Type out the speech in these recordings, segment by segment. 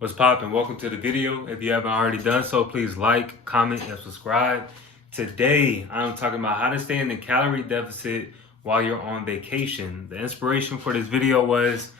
What's poppin'? Welcome to the video. If you haven't already done so, please like, comment, and subscribe. Today, I'm talking about how to stay in the calorie deficit while you're on vacation. The inspiration for this video was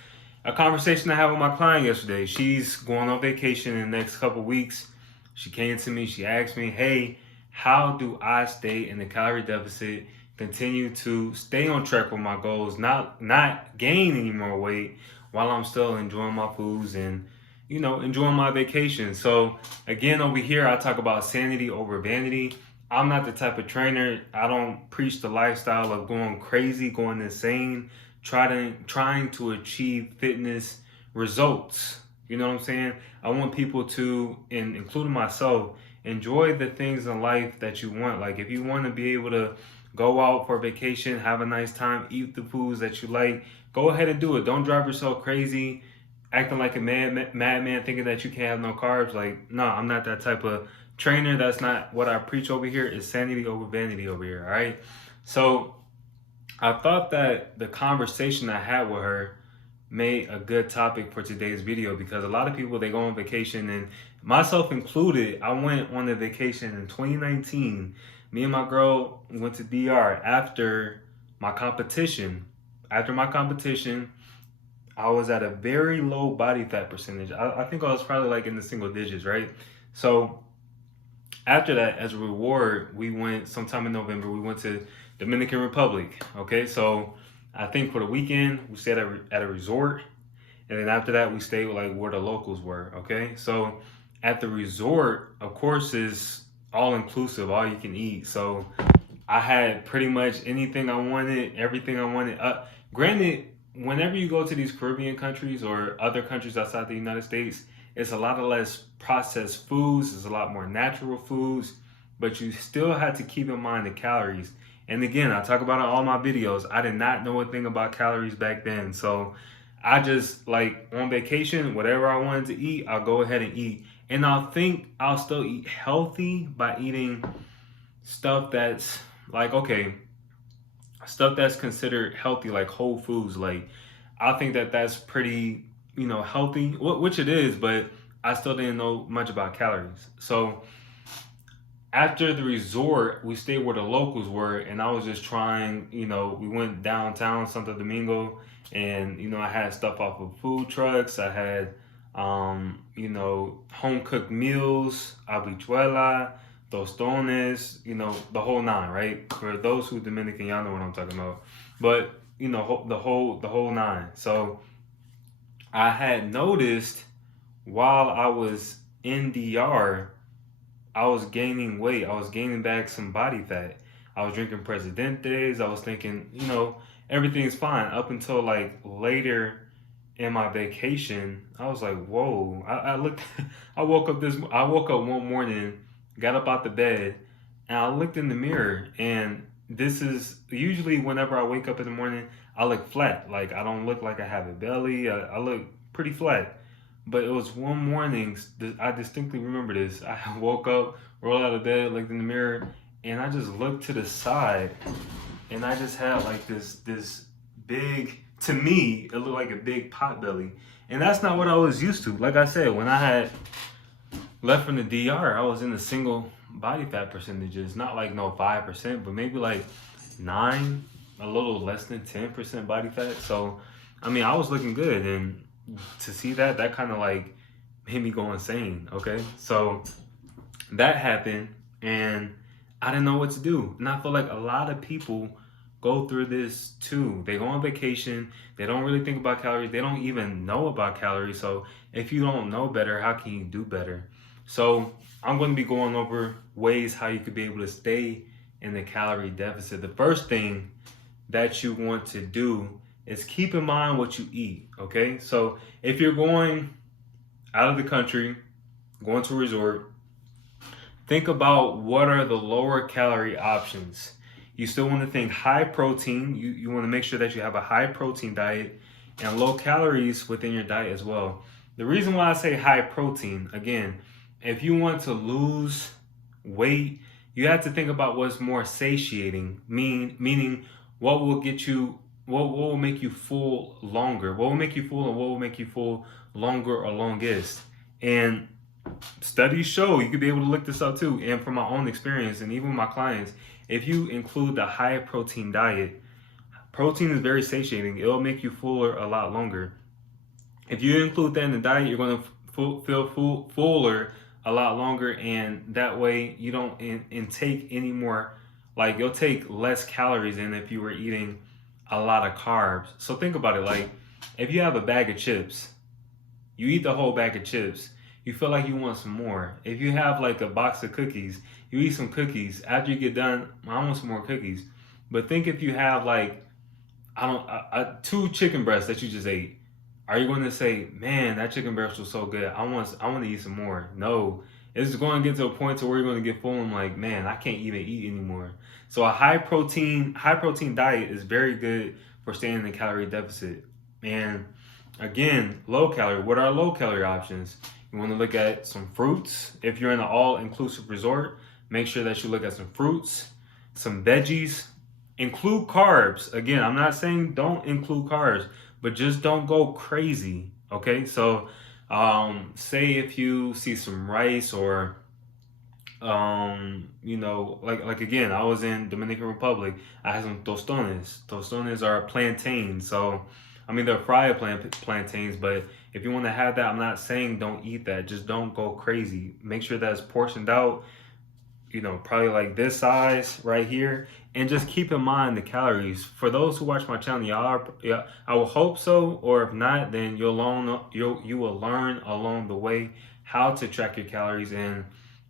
a conversation I had with my client yesterday. She's going on vacation in the next couple weeks. She came to me, she asked me, hey, how do I stay in the calorie deficit, continue to stay on track with my goals, not gain any more weight while I'm still enjoying my foods and enjoying my vacation. So again, over here, I talk about sanity over vanity. I'm not the type of trainer. I don't preach the lifestyle of going crazy, going insane, trying to achieve fitness results. You know what I'm saying? I want people to, including myself, enjoy the things in life that you want. Like if you want to be able to go out for vacation, have a nice time, eat the foods that you like, go ahead and do it. Don't drive yourself crazy acting like a madman, thinking that you can't have no carbs. Like, no, I'm not that type of trainer. That's not what I preach over here. It's sanity over vanity over here, all right? So I thought that the conversation I had with her made a good topic for today's video, because a lot of people, they go on vacation, and myself included. I went on a vacation in 2019. Me and my girl went to DR after my competition. After my competition, I was at a very low body fat percentage. I think I was probably like in the single digits, right? So after that, as a reward, we went sometime in November, we went to Dominican Republic. Okay, so I think for the weekend, we stayed at a resort. And then after that, we stayed like where the locals were. Okay, so at the resort, of course, is all inclusive, all you can eat. So I had pretty much anything I wanted, everything I wanted. Granted, whenever you go to these Caribbean countries or other countries outside the United States, it's a lot of less processed foods, there's a lot more natural foods, but you still have to keep in mind the calories. And again, I talk about it in all my videos. I did not know a thing about calories back then. So I just, like, on vacation, whatever I wanted to eat, I'll go ahead and eat. And I'll think I'll still eat healthy by eating stuff that's like, okay, stuff that's considered healthy, like whole foods. Like, I think that that's pretty, healthy, which it is, but I still didn't know much about calories. So after the resort, we stayed where the locals were, and I was just trying, we went downtown Santo Domingo, and, I had stuff off of food trucks. I had, home cooked meals, habichuela, tostones, the whole nine, right? For those who Dominican, y'all know what I'm talking about. But, the whole nine. So I had noticed while I was in DR, I was gaining weight. I was gaining back some body fat. I was drinking Presidentes. I was thinking, everything's fine. Up until like later in my vacation, I was like, whoa. I looked, I woke up one morning, got up out the bed, and I looked in the mirror. And this is usually whenever I wake up in the morning, I look flat. Like, I don't look like I have a belly. I look pretty flat. But it was one morning, I distinctly remember this. I woke up, rolled out of bed, looked in the mirror, and I just looked to the side, and I just had like this big, to me, it looked like a big pot belly. And that's not what I was used to. Like I said, when I had left from the DR, I was in the single body fat percentages, not like no 5%, but maybe like 9, a little less than 10% body fat. So, I mean, I was looking good, and to see that kind of like made me go insane. Okay, so that happened, and I didn't know what to do. And I feel like a lot of people go through this too. They go on vacation, they don't really think about calories, they don't even know about calories. So if you don't know better, how can you do better? So I'm going to be going over ways how you could be able to stay in the calorie deficit. The first thing that you want to do is keep in mind what you eat, okay? So if you're going out of the country, going to a resort, think about what are the lower calorie options. You still want to think high protein. You want to make sure that you have a high protein diet and low calories within your diet as well. The reason why I say high protein, again, if you want to lose weight, you have to think about what's more satiating, meaning what will get you, what will make you full longer, what will make you full and what will make you full longer or longest. And studies show, you could be able to look this up too, and from my own experience and even with my clients, if you include the high protein diet, protein is very satiating. It'll make you fuller a lot longer. If you include that in the diet, you're going to feel fuller a lot longer, and that way you don't intake any more. Like, you'll take less calories than if you were eating a lot of carbs. So think about it. Like, if you have a bag of chips, you eat the whole bag of chips, you feel like you want some more. If you have like a box of cookies, you eat some cookies. After you get done, I want some more cookies. But think if you have like, I don't, 2 chicken breasts that you just ate. Are you going to say, man, that chicken breast was so good, I want to eat some more? No, it's going to get to a point to where you're going to get full and like, man, I can't even eat anymore. So a high protein diet is very good for staying in the calorie deficit. And again, low calorie. What are low calorie options? You want to look at some fruits. If you're in an all-inclusive resort, make sure that you look at some fruits, some veggies. Include carbs. Again, I'm not saying don't include carbs, but just don't go crazy. Okay, so say if you see some rice or like again, I was in Dominican Republic. I had some tostones. Tostones are plantains. So I mean, they're fried plantains, but if you want to have that, I'm not saying don't eat that. Just don't go crazy. Make sure that's portioned out, probably like this size right here. And just keep in mind the calories. For those who watch my channel, yeah, I will hope so. Or if not, then you will learn along the way how to track your calories. And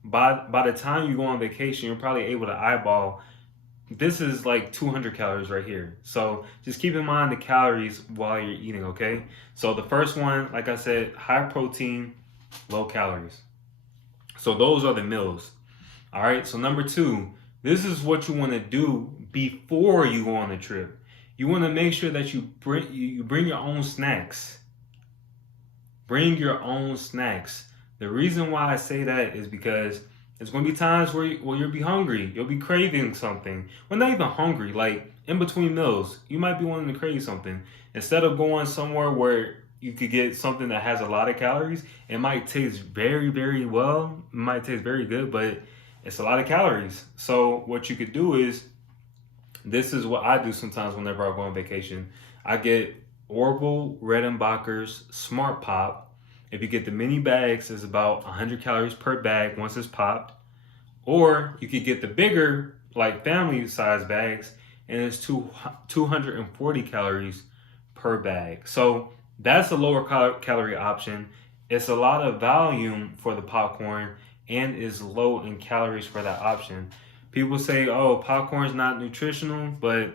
by the time you go on vacation, you're probably able to eyeball, this is like 200 calories right here. So just keep in mind the calories while you're eating, okay? So the first one, like I said, high protein, low calories. So those are the meals. All right, so number 2, this is what you want to do before you go on the trip. You want to make sure that you bring your own snacks. Bring your own snacks. The reason why I say that is because there's going to be times where you'll be hungry. You'll be craving something. Well, not even hungry, like in between meals. You might be wanting to crave something. Instead of going somewhere where you could get something that has a lot of calories, it might taste very, very well. It might taste very good, but it's a lot of calories. So what you could do is, this is what I do sometimes whenever I go on vacation. I get Orville Redenbacher's Smart Pop. If you get the mini bags, it's about 100 calories per bag once it's popped. Or you could get the bigger, like family size bags, and it's 240 calories per bag. So that's a lower calorie option. It's a lot of volume for the popcorn and is low in calories for that option. People say, oh, popcorn's not nutritional, but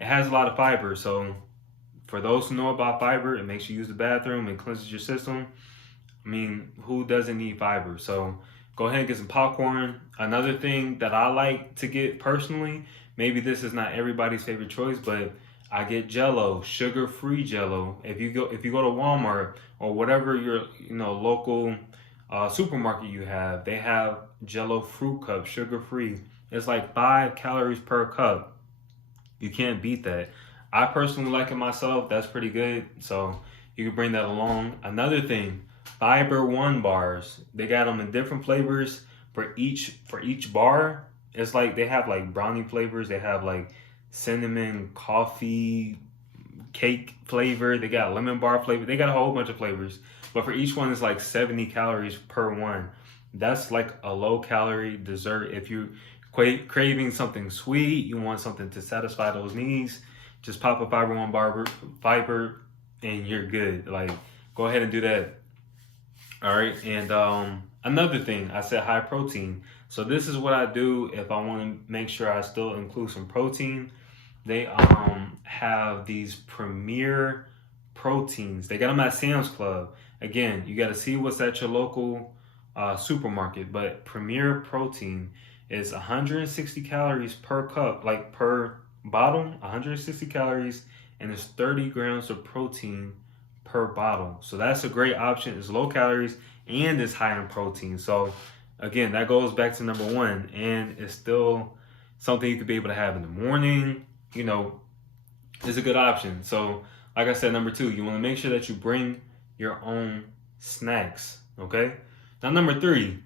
it has a lot of fiber. So for those who know about fiber, it makes you use the bathroom and cleanses your system. I mean, who doesn't need fiber? So go ahead and get some popcorn. Another thing that I like to get personally, maybe this is not everybody's favorite choice, but I get Jello, sugar-free Jello. If you go to Walmart or whatever your local supermarket you have, they have Jello fruit cup, sugar-free. It's like 5 calories per cup. You can't beat that. I personally like it myself. That's pretty good. So you can bring that along. Another thing, Fiber One bars. They got them in different flavors for each bar. It's like they have like brownie flavors. They have like cinnamon, coffee, cake flavor. They got lemon bar flavor. They got a whole bunch of flavors. But for each one, it's like 70 calories per one. That's like a low calorie dessert. If you're craving something sweet, you want something to satisfy those needs, just pop a Fiber One bar fiber and you're good. Like, go ahead and do that. All right, and another thing, I said high protein. So this is what I do if I want to make sure I still include some protein. They have these Premier proteins. They got them at Sam's Club. Again, you got to see what's at your local supermarket, but Premier protein is 160 calories per cup, like per bottle, 160 calories, and it's 30 grams of protein per bottle. So that's a great option. It's low calories and it's high in protein. So again, that goes back to number 1, and it's still something you could be able to have in the morning. It's a good option. So like I said, number 2, you want to make sure that you bring your own snacks. okay? Now, number 3,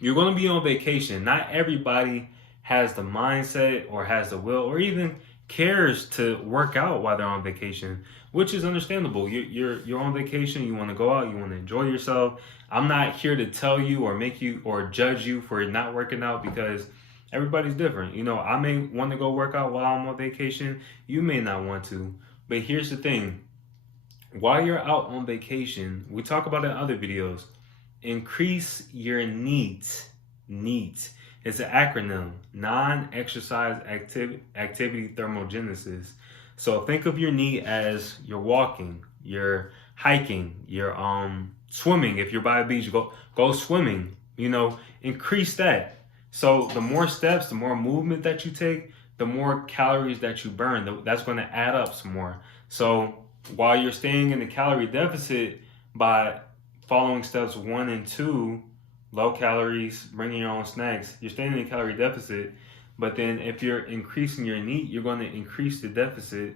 you're going to be on vacation. Not everybody has the mindset or has the will or even cares to work out while they're on vacation, which is understandable. You're on vacation. You want to go out. You want to enjoy yourself. I'm not here to tell you or make you or judge you for not working out because everybody's different. You know, I may want to go work out while I'm on vacation. You may not want to. But here's the thing. While you're out on vacation, we talk about it in other videos. Increase your NEAT. NEAT. It's an acronym, non-exercise activity thermogenesis. So think of your NEAT as you're walking, you're hiking, you're swimming. If you're by a beach, go swimming. You know, increase that. So the more steps, the more movement that you take, the more calories that you burn. That's going to add up some more. So while you're staying in the calorie deficit by following steps 1 and 2, low calories, bringing your own snacks, you're staying in a calorie deficit. But then if you're increasing your NEAT, you're going to increase the deficit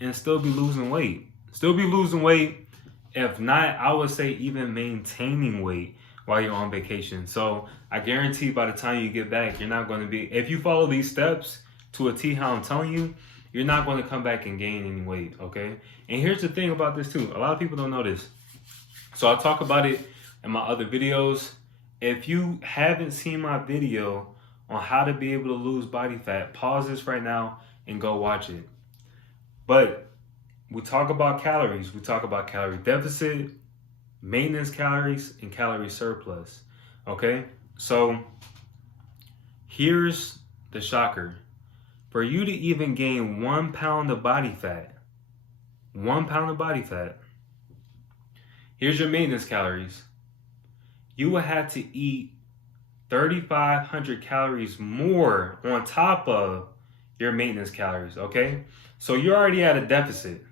and still be losing weight. Still be losing weight. If not, I would say even maintaining weight while you're on vacation. So I guarantee by the time you get back, you're not going to be, if you follow these steps to a T how I'm telling you, you're not going to come back and gain any weight, okay? And here's the thing about this too. A lot of people don't know this. So I talk about it in my other videos. If you haven't seen my video on how to be able to lose body fat, pause this right now and go watch it. But we talk about calories. We talk about calorie deficit, maintenance calories, and calorie surplus. Okay? So here's the shocker. For you to even gain 1 pound of body fat, 1 pound of body fat, here's your maintenance calories. You will have to eat 3,500 calories more on top of your maintenance calories, okay? So you're already at a deficit.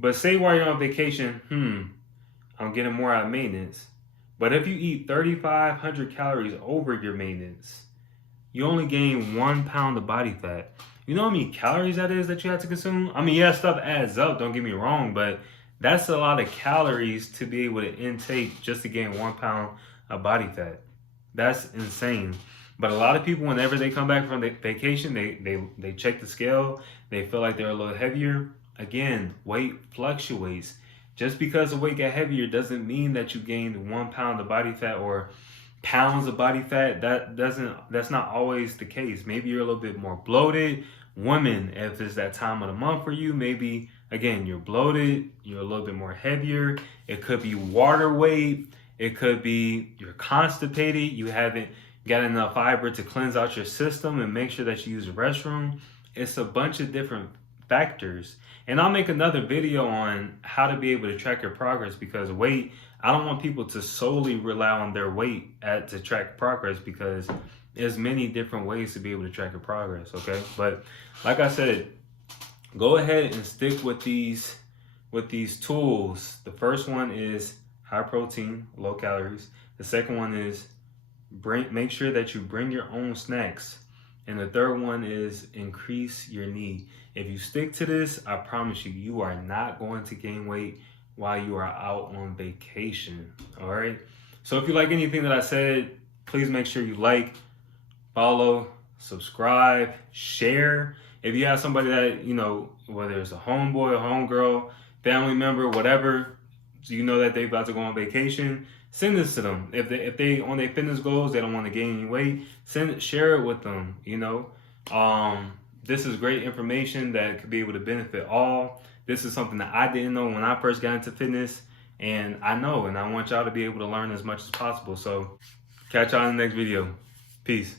But say while you're on vacation, I'm getting more out of maintenance. But if you eat 3,500 calories over your maintenance, you only gain 1 pound of body fat. You know how many calories that is that you have to consume? I mean, yeah, stuff adds up, don't get me wrong, but that's a lot of calories to be able to intake just to gain 1 pound of body fat. That's insane. But a lot of people, whenever they come back from vacation, they check the scale. They feel like they're a little heavier. Again, weight fluctuates. Just because the weight got heavier doesn't mean that you gained 1 pound of body fat or pounds of body fat. That's not always the case. Maybe you're a little bit more bloated. Women, if it's that time of the month for you, maybe again you're bloated, you're a little bit more heavier. It could be water weight. It could be you're constipated. You haven't got enough fiber to cleanse out your system and make sure that you use the restroom. It's a bunch of different factors. And I'll make another video on how to be able to track your progress, because weight, I don't want people to solely rely on their weight to track progress, because there's many different ways to be able to track your progress, okay? But like I said, go ahead and stick with these tools. The first one is high protein, low calories. The second one is make sure that you bring your own snacks. And the third one is increase your NEAT. If you stick to this, I promise you, you are not going to gain weight while you are out on vacation, all right? So if you like anything that I said, please make sure you like, follow, subscribe, share. If you have somebody that, you know, whether it's a homeboy, a homegirl, family member, whatever, so you know that they're about to go on vacation, send this to them. If they on their fitness goals, they don't want to gain any weight, share it with them, you know. This is great information that could be able to benefit all. This is something that I didn't know when I first got into fitness, and I know, and I want y'all to be able to learn as much as possible. So catch y'all in the next video. Peace.